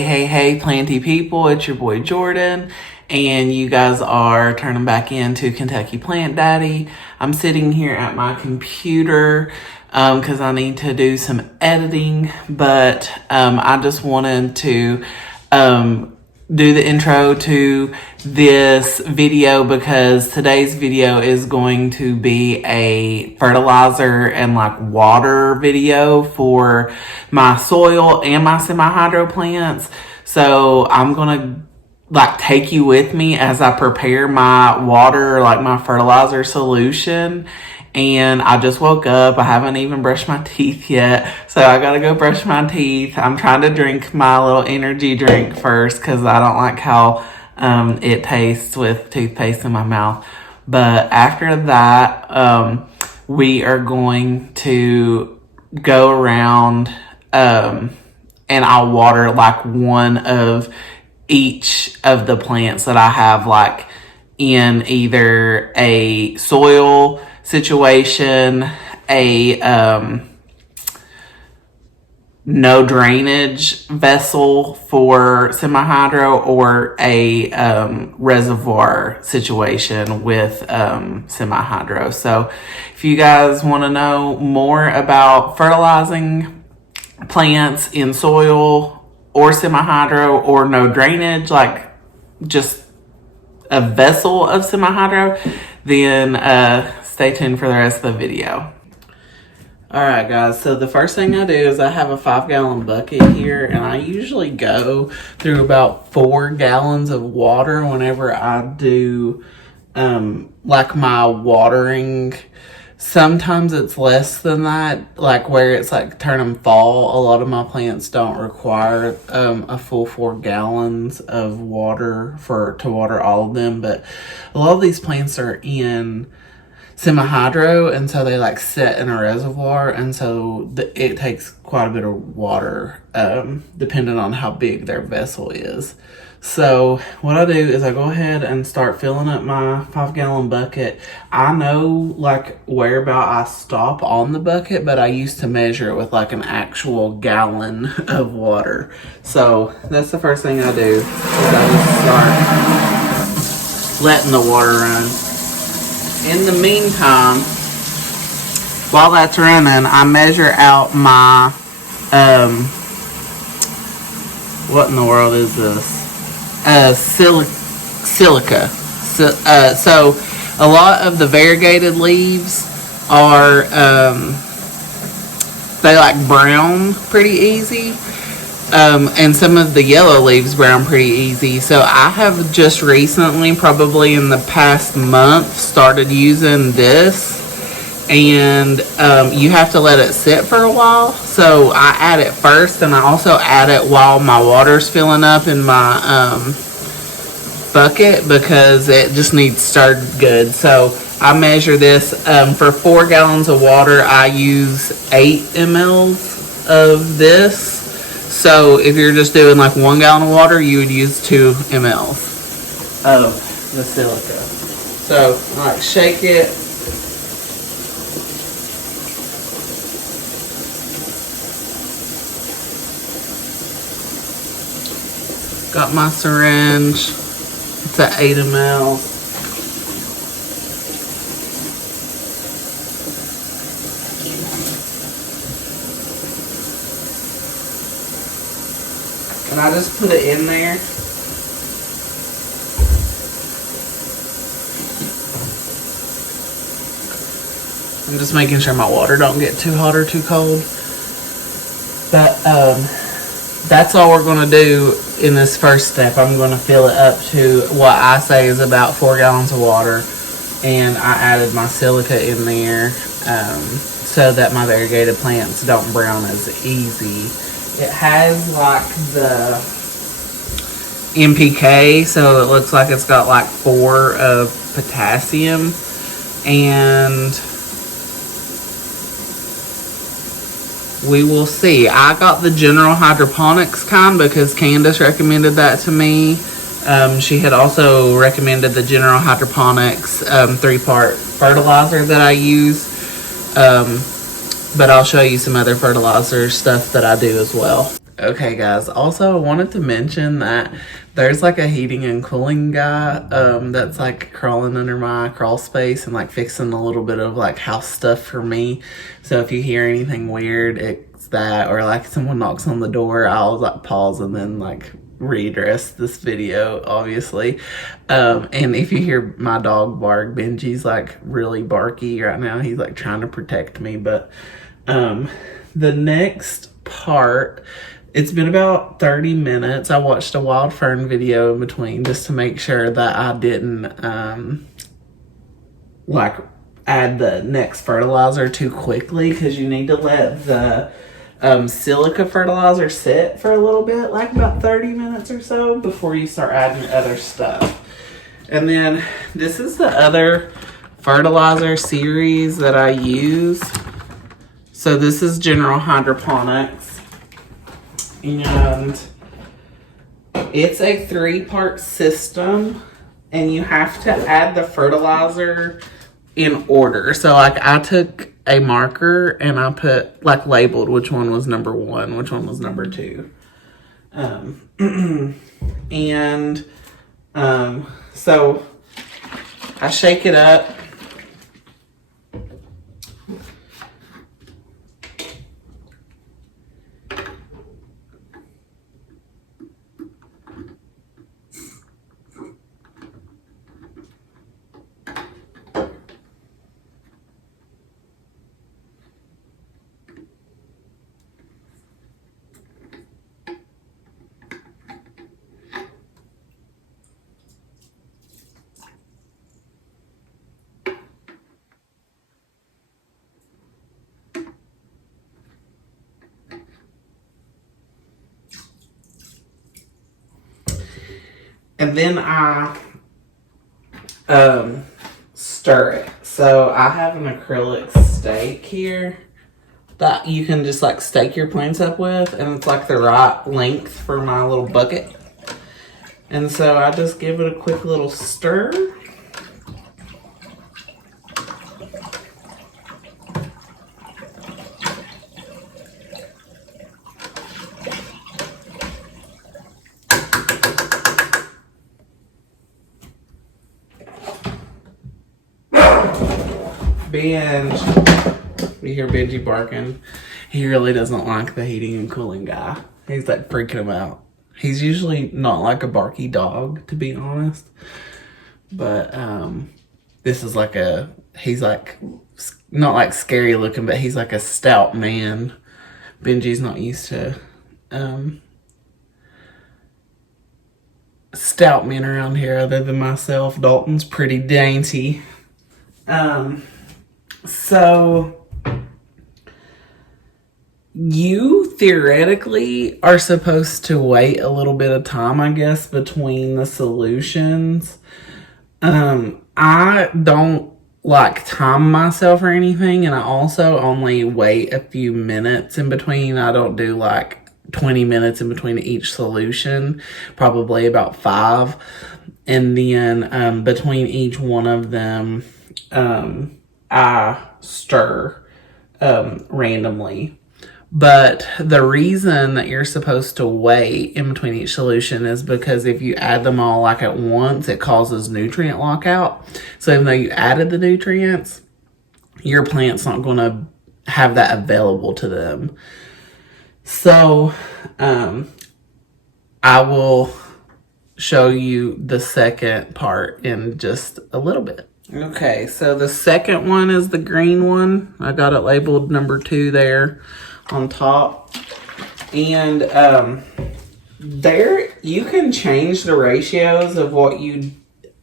Hey, planty people, it's your boy Jordan, and you guys are turning back into Kentucky Plant Daddy. I'm sitting here at my computer because I need to do some editing, but I just wanted to do the intro to this video because today's video is going to be a fertilizer and like water video for my soil and my semi-hydro plants. So I'm gonna like take you with me as I prepare my water, like my fertilizer solution. And I just woke up. I haven't even brushed my teeth yet. So I gotta go brush my teeth. I'm trying to drink my little energy drink first because I don't like how it tastes with toothpaste in my mouth. But after that, we are going to go around and I'll water like one of each of the plants that I have like in either a soil situation, a no drainage vessel for semi-hydro, or a reservoir situation with semi-hydro. So if you guys want to know more about fertilizing plants in soil or semi-hydro or no drainage, like just a vessel of semi-hydro, then stay tuned for the rest of the video. Alright guys, so the first thing I do is I have a 5-gallon bucket here, and I usually go through about 4 gallons of water whenever I do like my watering. Sometimes it's less than that, like where it's like turning fall. A lot of my plants don't require a full 4 gallons of water to water all of them, but a lot of these plants are in semi-hydro, and so they like sit in a reservoir, and so it takes quite a bit of water depending on how big their vessel is. So what I do is I go ahead and start filling up my 5-gallon bucket. I know like whereabout I stop on the bucket, but I used to measure it with like an actual gallon of water. So that's the first thing I do, is I just start letting the water run. In the meantime, while that's running, I measure out my, what in the world is this? Silica. So a lot of the variegated leaves are, they like brown pretty easy. And some of the yellow leaves brown pretty easy. So I have just recently, probably in the past month, started using this. And you have to let it sit for a while. So I add it first, and I also add it while my water's filling up in my bucket, because it just needs stirred good. So I measure this for 4 gallons of water. I use 8 mLs of this. So if you're just doing like 1 gallon of water, you would use 2 mLs of the silica. So I like shake it. Got my syringe. It's at 8 mL. And I just put it in there. I'm just making sure my water don't get too hot or too cold. But that's all we're going to do in this first step. I'm going to fill it up to what I say is about 4 gallons of water. And I added my silica in there so that my variegated plants don't brown as easy. It has like the NPK, so it looks like it's got like 4 of potassium, and we will see. I got the general hydroponics kind because Candace recommended that to me. She had also recommended the general hydroponics 3-part fertilizer that I use. But I'll show you some other fertilizer stuff that I do as well. Okay, guys. Also, I wanted to mention that there's like a heating and cooling guy that's like crawling under my crawl space and like fixing a little bit of like house stuff for me. So if you hear anything weird, it's that, or like someone knocks on the door, I'll like pause and then like readdress this video, obviously. And if you hear my dog bark, Benji's like really barky right now. He's like trying to protect me. But the next part, it's been about 30 minutes. I watched a wild fern video in between just to make sure that I didn't like add the next fertilizer too quickly, because you need to let the silica fertilizer sit for a little bit, like about 30 minutes or so, before you start adding other stuff. And then this is the other fertilizer series that I use. So this is General Hydroponics, and it's a 3-part system, and you have to add the fertilizer in order. So like I took a marker and I put like labeled which one was number 1, which one was number 2. So I shake it up. And then I stir it. So I have an acrylic stake here that you can just like stake your plants up with, and it's like the right length for my little bucket. And so I just give it a quick little stir. Benj, you hear Benji barking. He really doesn't like the heating and cooling guy. He's like freaking him out. He's usually not like a barky dog, to be honest. But this is like he's like not like scary looking, but he's like a stout man. Benji's not used to stout men around here other than myself. Dalton's pretty dainty. So you theoretically are supposed to wait a little bit of time, I guess, between the solutions. I don't like time myself or anything, and I also only wait a few minutes in between. I don't do like 20 minutes in between each solution, probably about 5. And then between each one of them, I stir randomly. But the reason that you're supposed to wait in between each solution is because if you add them all like at once, it causes nutrient lockout. So even though you added the nutrients, your plant's not going to have that available to them. So I will show you the second part in just a little bit. Okay, so the second one is the green one. I got it labeled number 2 there on top. And there you can change the ratios of what you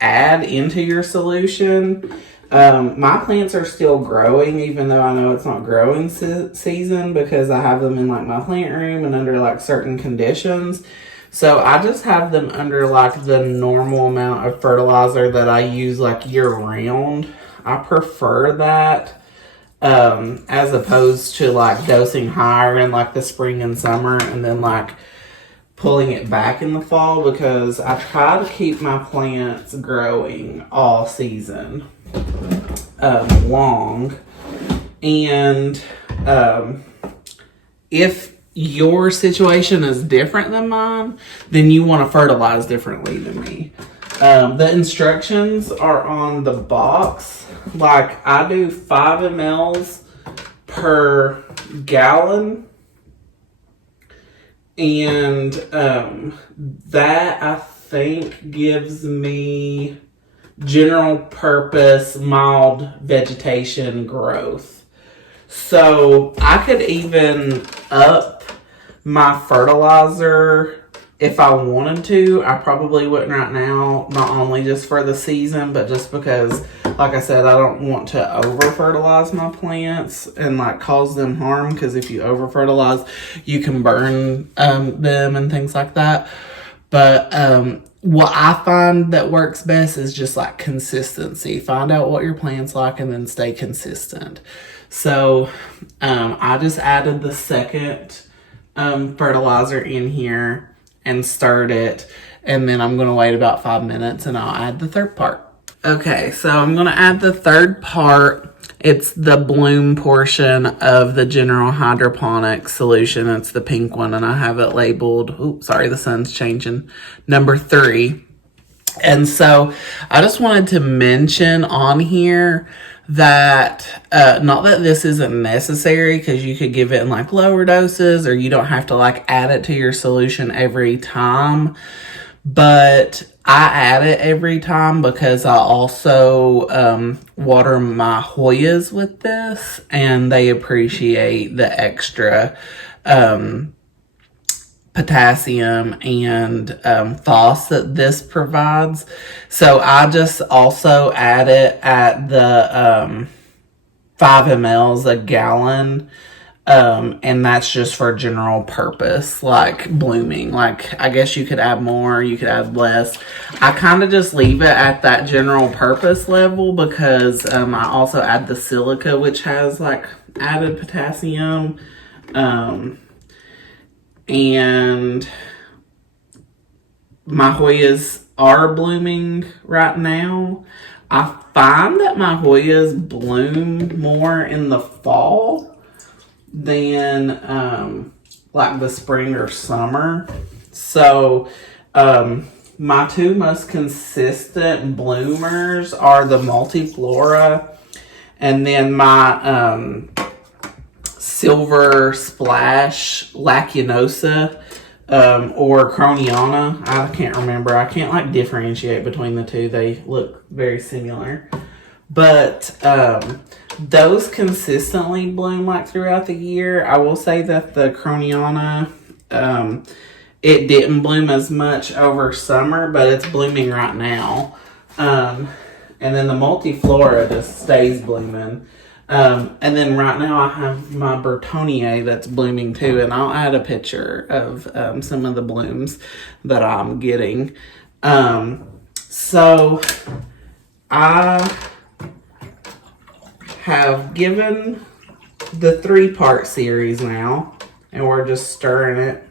add into your solution. My plants are still growing, even though I know it's not growing season, because I have them in like my plant room and under like certain conditions. So I just have them under like the normal amount of fertilizer that I use like year round. I prefer that as opposed to like dosing higher in like the spring and summer and then like pulling it back in the fall, because I try to keep my plants growing all season long. And if your situation is different than mine, then you want to fertilize differently than me. The instructions are on the box. Like, I do 5 mLs per gallon. And that, I think, gives me general purpose mild vegetation growth. So I could even up my fertilizer if I wanted to. I probably wouldn't right now, not only just for the season, but just because, like I said, I don't want to over fertilize my plants and like cause them harm, because if you over fertilize, you can burn them and things like that. But what I find that works best is just like consistency. Find out what your plant's like and then stay consistent. So I just added the second fertilizer in here and stirred it, and then I'm going to wait about 5 minutes and I'll add the third part. Okay, so I'm going to add the third part. It's the bloom portion of the general hydroponic solution. It's the pink one, and I have it labeled, oops, sorry, the sun's changing, number 3. And so I just wanted to mention on here that, not that this isn't necessary, because you could give it in like lower doses, or you don't have to like add it to your solution every time. But I add it every time because I also water my Hoyas with this, and they appreciate the extra potassium and phos that this provides. So I just also add it at the 5 mLs a gallon. And that's just for general purpose, like blooming. Like, I guess you could add more, you could add less. I kind of just leave it at that general purpose level because I also add the silica, which has like added potassium. And my Hoyas are blooming right now. I find that my Hoyas bloom more in the fall than like the spring or summer. So my 2 most consistent bloomers are the multiflora, and then my silver splash lacinosa or croniana. I can't remember. I can't like differentiate between the two. They look very similar. But those consistently bloom like throughout the year. I will say that the croniana, it didn't bloom as much over summer, but it's blooming right now. And then the multiflora just stays blooming. And then right now I have my Bertonier that's blooming too, and I'll add a picture of some of the blooms that I'm getting. So I have given the 3-part series now, and we're just stirring it,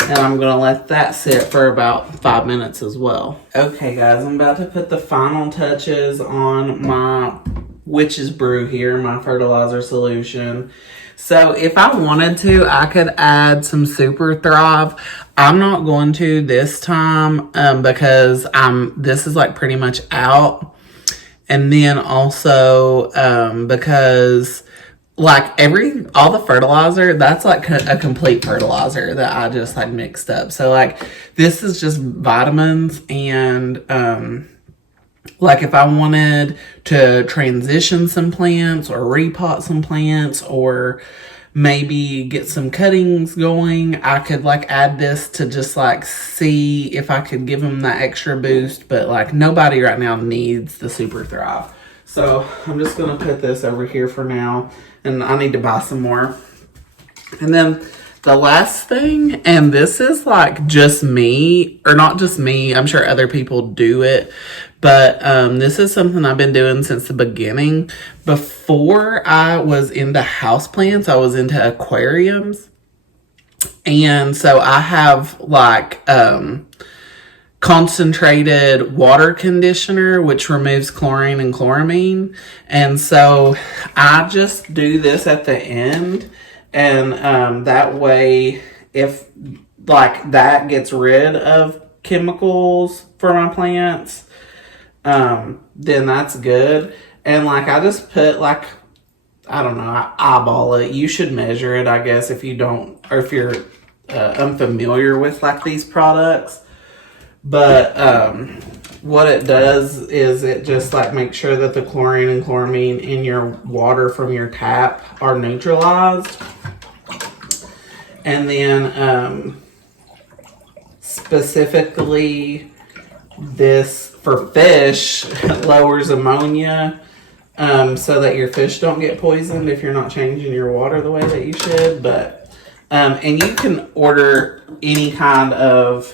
and I'm going to let that sit for about 5 minutes as well. Okay guys, I'm about to put the final touches on my witch's brew here, my fertilizer solution. So if I wanted to, I could add some Super Thrive. I'm not going to this time because this is like pretty much out. And then also because like all the fertilizer, that's like a complete fertilizer that I just like mixed up. So like this is just vitamins, and like if I wanted to transition some plants or repot some plants or maybe get some cuttings going, I could like add this to just like see if I could give them that extra boost. But like nobody right now needs the Super Thrive. So I'm just going to put this over here for now, and I need to buy some more. And then the last thing, and this is like just me, or not just me, I'm sure other people do it, but this is something I've been doing since the beginning. Before I was into houseplants, I was into aquariums. And so I have like concentrated water conditioner, which removes chlorine and chloramine. And so I just do this at the end, And that way, if like that gets rid of chemicals for my plants, then that's good. And like I just put like, I don't know, I eyeball it. You should measure it, I guess, if you don't, or if you're unfamiliar with like these products. But what it does is it just like makes sure that the chlorine and chloramine in your water from your tap are neutralized. And then specifically this for fish lowers ammonia, so that your fish don't get poisoned if you're not changing your water the way that you should. But and you can order any kind of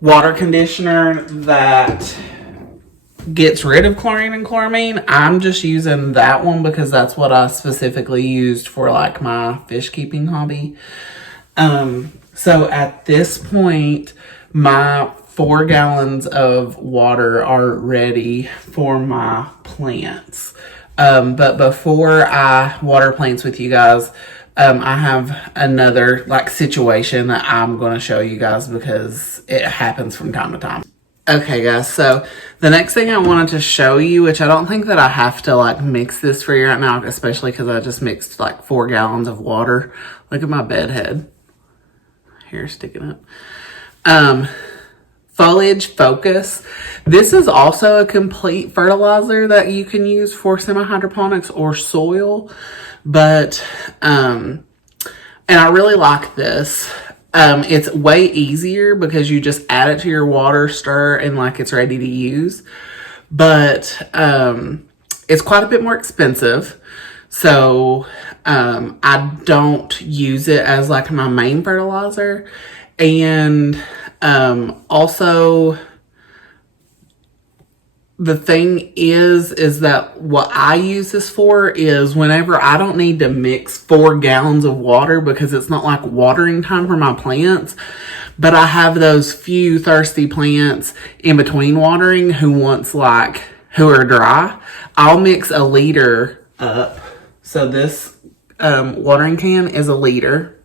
water conditioner that gets rid of chlorine and chloramine. I'm just using that one because that's what I specifically used for like my fish keeping hobby. So at this point, my 4 gallons of water are ready for my plants. But before I water plants with you guys, I have another like situation that I'm going to show you guys because it happens from time to time. Okay guys, so the next thing I wanted to show you, which I don't think that I have to like mix this for you right now, especially because I just mixed like 4 gallons of water. Look at my bed head. Hair sticking up. Foliage Focus. This is also a complete fertilizer that you can use for semi-hydroponics or soil. But, and I really like this. It's way easier because you just add it to your water, stir, and like it's ready to use. But it's quite a bit more expensive. So I don't use it as like my main fertilizer. And also the thing is that what I use this for is whenever I don't need to mix 4 gallons of water because it's not like watering time for my plants, but I have those few thirsty plants in between watering who are dry. I'll mix a liter up. So this watering can is a liter.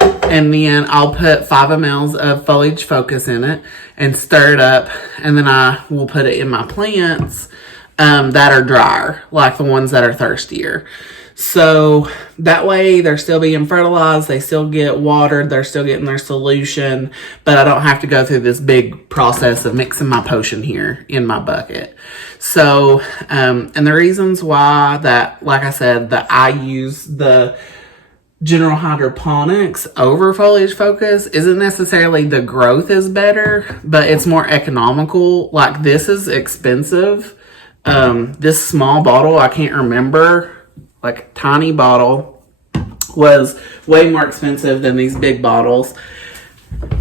And then I'll put 5 mLs of Foliage Focus in it and stir it up. And then I will put it in my plants that are drier, like the ones that are thirstier. So that way they're still being fertilized, they still get watered, they're still getting their solution, but I don't have to go through this big process of mixing my potion here in my bucket. So, and the reasons why that, like I said, that I use the general hydroponics over Foliage Focus isn't necessarily the growth is better, but it's more economical. Like this is expensive. This small bottle, I can't remember, like tiny bottle was way more expensive than these big bottles.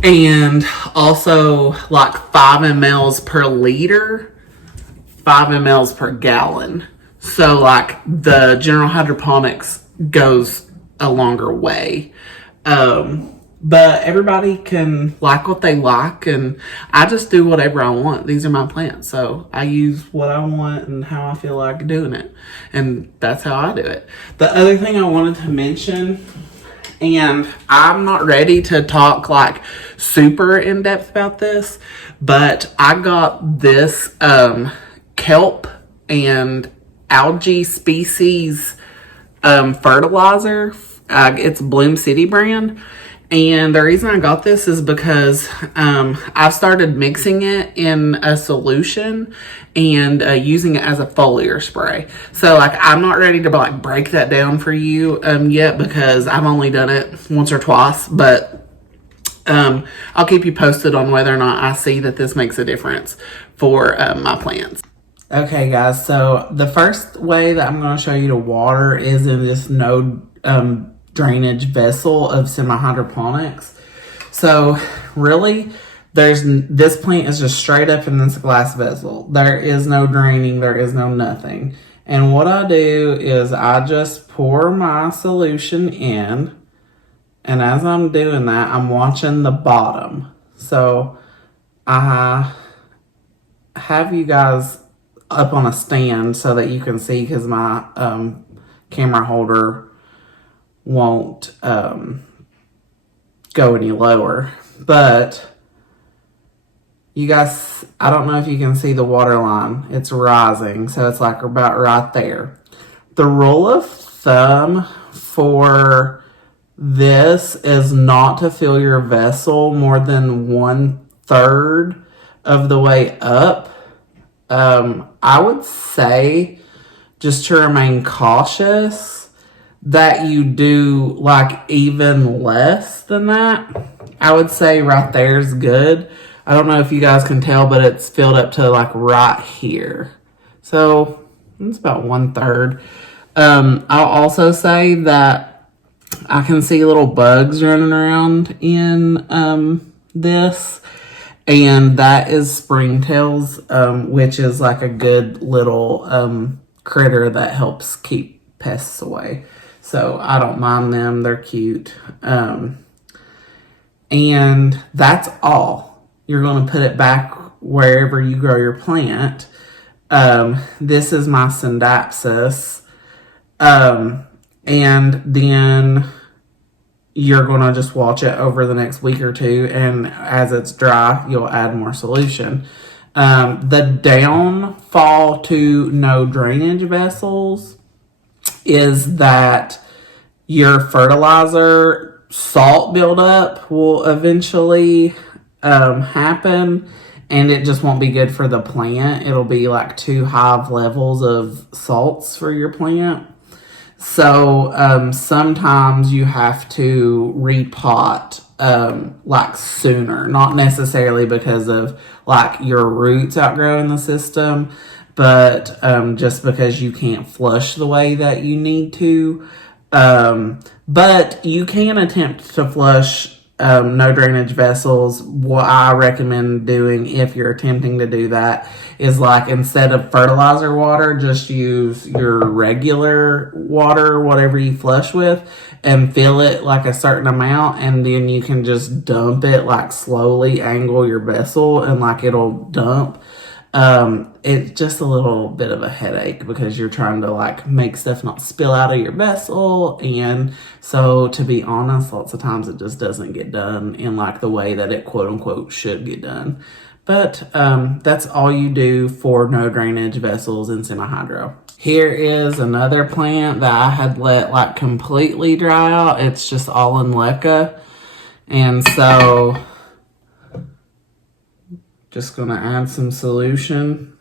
And also like 5 mLs per liter, 5 mLs per gallon. So like the general hydroponics goes a longer way. But everybody can like what they like, and I just do whatever I want. These are my plants, so I use what I want and how I feel like doing it, and that's how I do it. The other thing I wanted to mention, and I'm not ready to talk like super in depth about this, but I got this kelp and algae species fertilizer. It's Bloom City brand. And the reason I got this is because I've started mixing it in a solution and using it as a foliar spray. So like I'm not ready to like break that down for you yet because I've only done it once or twice. But I'll keep you posted on whether or not I see that this makes a difference for my plants. Okay guys, so the first way that I'm going to show you to water is in this no drainage vessel of semi-hydroponics. So really this plant is just straight up in this glass vessel. There is no draining, there is no nothing. And what I do is I just pour my solution in, and as I'm doing that, I'm watching the bottom. So I have you guys up on a stand so that you can see, because my camera holder won't go any lower. But you guys, I don't know if you can see the water line. It's rising, so it's like about right there. The rule of thumb for this is not to fill your vessel more than 1/3 of the way up. I would say, just to remain cautious, that you do like even less than that. I would say right there is good. I don't know if you guys can tell, but it's filled up to like right here. So it's about 1/3. I'll also say that I can see little bugs running around in this, and that is springtails, which is like a good little critter that helps keep pests away. So I don't mind them. They're cute. And that's all. You're going to put it back wherever you grow your plant. This is my syndapsis. And then you're going to just watch it over the next week or two. And as it's dry, you'll add more solution. The downfall to no drainage vessels is that your fertilizer salt buildup will eventually happen, and it just won't be good for the plant. It'll be like too high levels of salts for your plant. So sometimes you have to repot like sooner, not necessarily because of like your roots outgrowing the system, but just because you can't flush the way that you need to. But you can attempt to flush no drainage vessels. What I recommend doing if you're attempting to do that is, like, instead of fertilizer water, just use your regular water, whatever you flush with, and fill it like a certain amount, and then you can just dump it, like slowly angle your vessel, and like it'll dump. It's just a little bit of a headache because you're trying to like make stuff not spill out of your vessel, and so, to be honest, lots of times it just doesn't get done in like the way that it quote unquote should get done. But that's all you do for no drainage vessels in semi-hydro. Here is another plant that I had let like completely dry out. It's just all in leca, and so just gonna add some solution.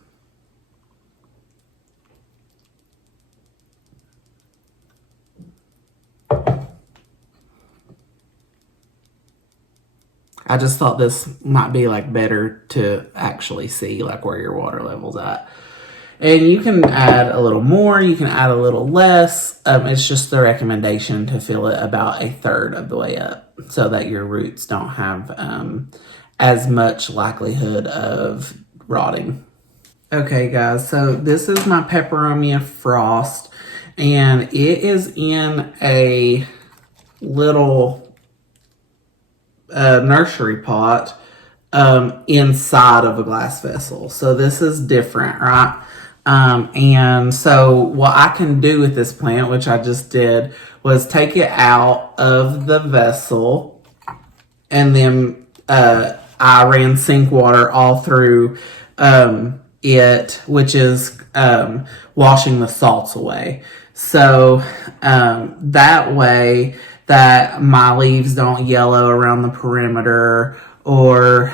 I just thought this might be like better to actually see like where your water level's at. And you can add a little more, you can add a little less. It's just the recommendation to fill it about 1/3 of the way up so that your roots don't have as much likelihood of rotting. Okay guys, so this is my peperomia frost, and it is in a little nursery pot inside of a glass vessel. So this is different, right? And so what I can do with this plant, which I just did, was take it out of the vessel, and then I ran sink water all through it, which is washing the salts away. So that way that my leaves don't yellow around the perimeter or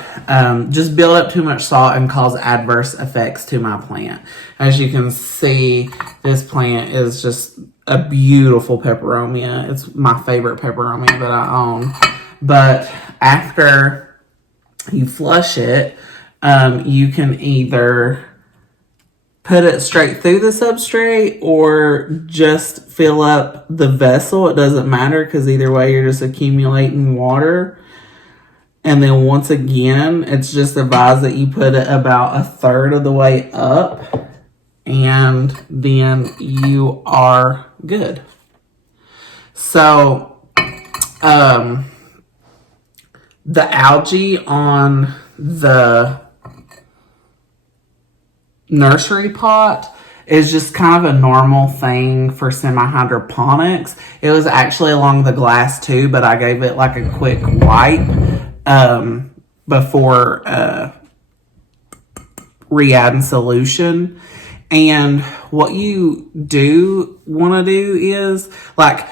just build up too much salt and cause adverse effects to my plant. As you can see, this plant is just a beautiful peperomia. It's my favorite peperomia that I own. But after you flush it, you can either put it straight through the substrate or just fill up the vessel. It doesn't matter because either way you're just accumulating water. And then once again, it's just advised that you put it about 1/3 of the way up, and then you are good. So the algae on the nursery pot is just kind of a normal thing for semi-hydroponics. It was actually along the glass too, but I gave it like a quick wipe before re-adding solution. And what you do want to do is, like,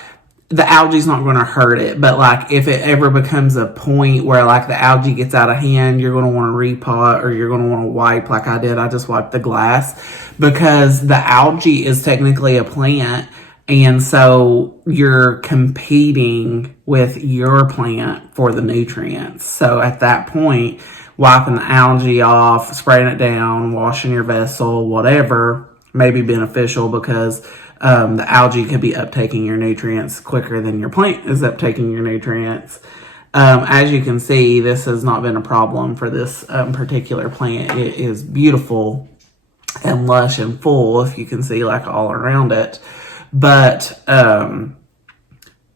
the algae's not going to hurt it, but like if it ever becomes a point where like the algae gets out of hand, you're going to want to repot, or you're going to want to wipe like I did. I just wiped the glass because the algae is technically a plant, and so you're competing with your plant for the nutrients. So at that point, wiping the algae off, spraying it down, washing your vessel, whatever, may be beneficial because the algae could be uptaking your nutrients quicker than your plant is uptaking your nutrients. As you can see, this has not been a problem for this particular plant. It is beautiful and lush and full, if you can see, like all around it. But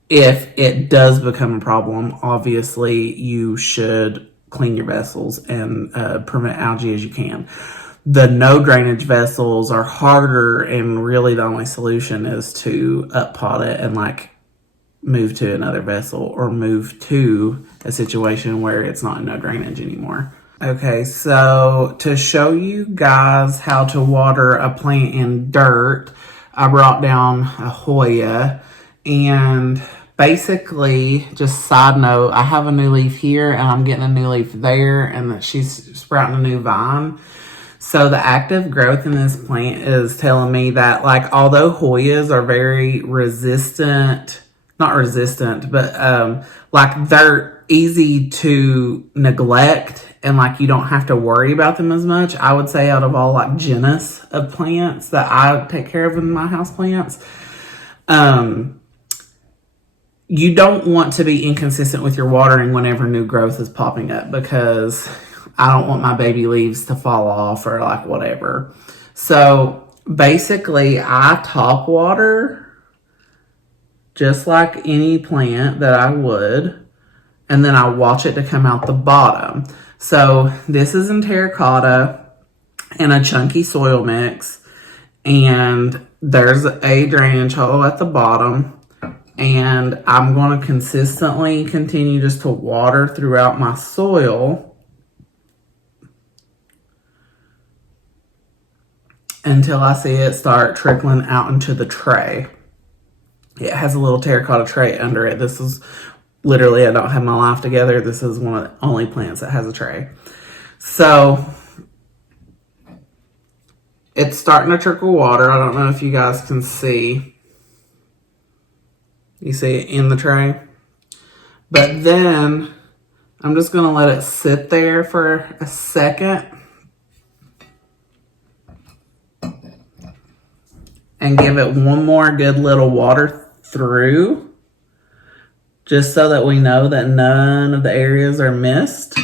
if it does become a problem, obviously you should clean your vessels and prevent algae as you can. The no drainage vessels are harder, and really the only solution is to up-pot it and like move to another vessel, or move to a situation where it's not no drainage anymore. Okay, so to show you guys how to water a plant in dirt, I brought down a Hoya, and basically, just side note, I have a new leaf here and I'm getting a new leaf there, and that she's sprouting a new vine. So the active growth in this plant is telling me that, like, although Hoyas are very resistant, not resistant, but like they're easy to neglect, and like you don't have to worry about them as much. I would say out of all like genus of plants that I take care of in my house plants, you don't want to be inconsistent with your watering whenever new growth is popping up, because I don't want my baby leaves to fall off or like whatever. So basically I top water just like any plant that I would, and then I watch it to come out the bottom. So this is in terracotta and a chunky soil mix, and there's a drainage hole at the bottom, and I'm going to consistently continue just to water throughout my soil until I see it start trickling out into the tray. It has a little terracotta tray under it. This is literally, I don't have my life together. This is one of the only plants that has a tray. So it's starting to trickle water. I don't know if you guys can see. You see it in the tray? But then I'm just going to let it sit there for a second and give it one more good little water through, just so that we know that none of the areas are missed.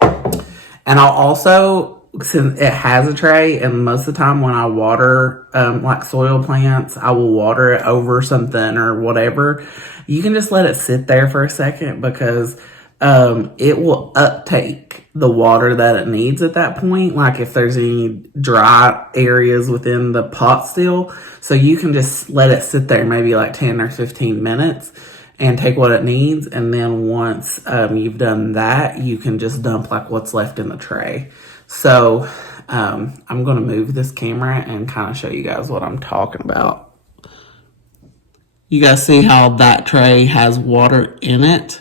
And I'll also, since it has a tray, and most of the time when I water like soil plants, I will water it over something or whatever. You can just let it sit there for a second, because it will uptake the water that it needs at that point, like if there's any dry areas within the pot still. So you can just let it sit there maybe like 10 or 15 minutes and take what it needs, and then once you've done that, you can just dump like what's left in the tray. So I'm going to move this camera and kind of show you guys what I'm talking about. You guys see how that tray has water in it?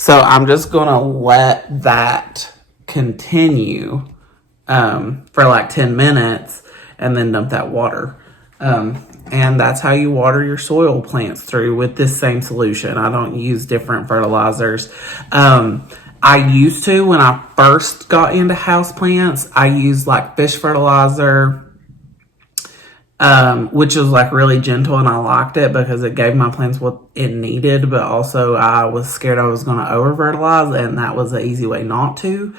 So I'm just going to let that continue for like 10 minutes and then dump that water. And that's how you water your soil plants through, with this same solution. I don't use different fertilizers. I used to, when I first got into house plants, I used like fish fertilizer, which was like really gentle, and I liked it because it gave my plants what it needed, but also I was scared I was going to over fertilize, and that was an easy way not to.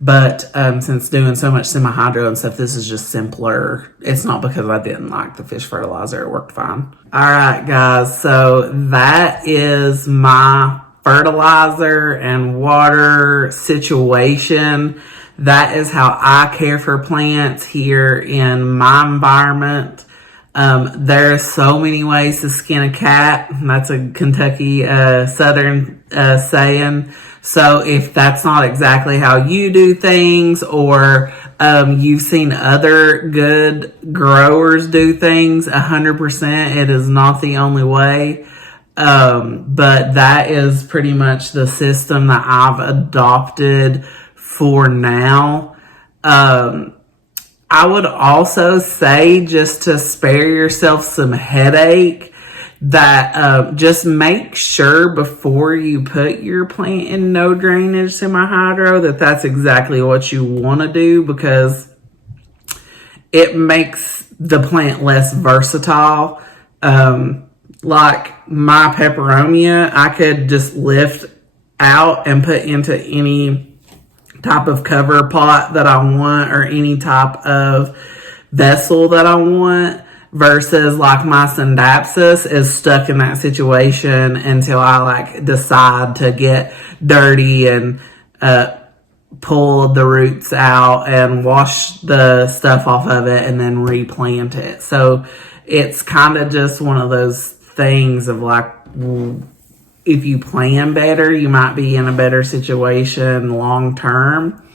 But since doing so much semi-hydro and stuff, this is just simpler. It's not because I didn't like the fish fertilizer. It worked fine. All right, guys. So that is my fertilizer and water situation. That is how I care for plants here in my environment. There are so many ways to skin a cat. That's a Kentucky Southern saying. So if that's not exactly how you do things, or you've seen other good growers do things, 100%, it is not the only way. But that is pretty much the system that I've adopted for now. I would also say, just to spare yourself some headache, that just make sure before you put your plant in no drainage semi-hydro that that's exactly what you want to do, because it makes the plant less versatile. Like my peperomia, I could just lift out and put into any type of cover pot that I want, or any type of vessel that I want, versus like my syndapsis is stuck in that situation until I like decide to get dirty and pull the roots out and wash the stuff off of it and then replant it. So it's kind of just one of those things of like, if you plan better, you might be in a better situation long term.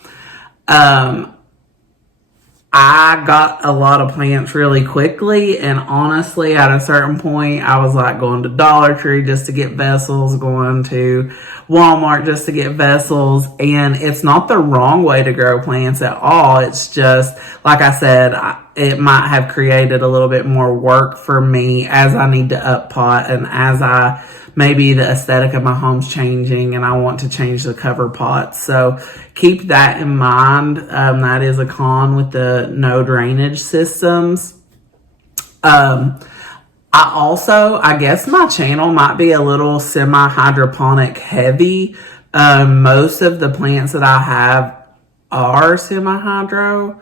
I got a lot of plants really quickly, and honestly, at a certain point, I was like going to Dollar Tree just to get vessels, going to Walmart just to get vessels, and it's not the wrong way to grow plants at all. It's just, like I said, it might have created a little bit more work for me as I need to up pot, and as maybe the aesthetic of my home's changing and I want to change the cover pots. So keep that in mind. That is a con with the no drainage systems. I guess my channel might be a little semi-hydroponic heavy. Most of the plants that I have are semi-hydro.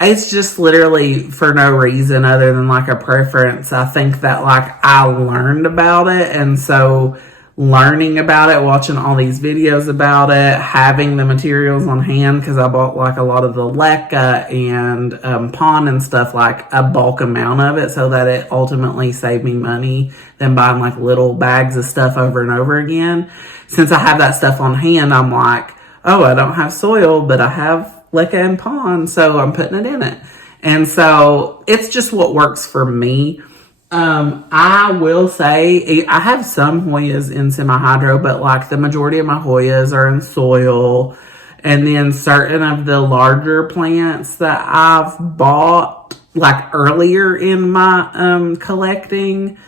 It's just literally for no reason other than like a preference. I think that like I learned about it, and so learning about it, watching all these videos about it, having the materials on hand, because I bought like a lot of the Leca and Pon and stuff, like a bulk amount of it, so that it ultimately saved me money than buying like little bags of stuff over and over again. Since I have that stuff on hand, I'm like, oh, I don't have soil, but I have Leca and Pon, so I'm putting it in it. And so it's just what works for me. I will say I have some Hoyas in semi-hydro, but like the majority of my Hoyas are in soil. And then certain of the larger plants that I've bought like earlier in my collecting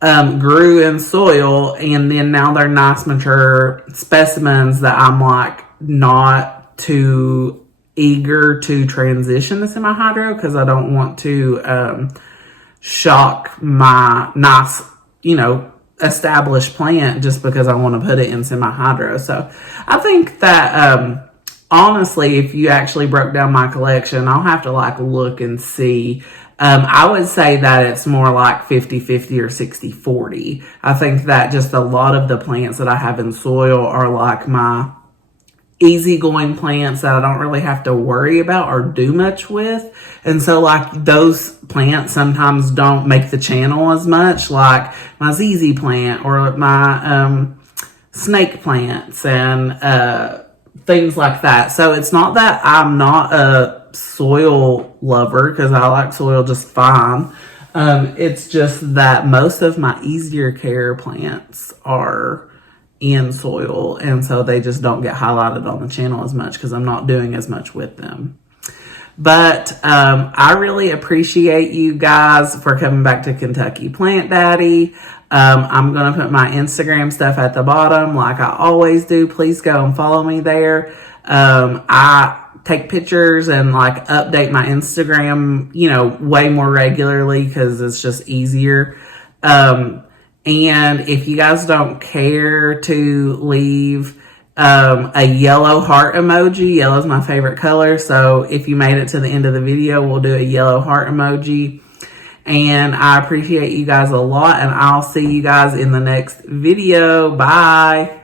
grew in soil, and then now they're nice mature specimens that I'm like not too eager to transition to semi-hydro, because I don't want to shock my nice, established plant just because I want to put it in semi-hydro. So I think that honestly, if you actually broke down my collection, I'll have to like look and see. I would say that it's more like 50-50 or 60-40. I think that just a lot of the plants that I have in soil are like my easygoing plants that I don't really have to worry about or do much with. And so like those plants sometimes don't make the channel as much, like my ZZ plant or my snake plants and things like that. So it's not that I'm not a soil lover, because I like soil just fine. It's just that most of my easier care plants are in soil, and so they just don't get highlighted on the channel as much because I'm not doing as much with them. But I really appreciate you guys for coming back to Kentucky Plant Daddy. I'm going to put my Instagram stuff at the bottom like I always do. Please go and follow me there. I take pictures and like update my Instagram, way more regularly because it's just easier. And if you guys don't care to leave a yellow heart emoji, yellow is my favorite color. So if you made it to the end of the video, we'll do a yellow heart emoji. And I appreciate you guys a lot, and I'll see you guys in the next video. Bye.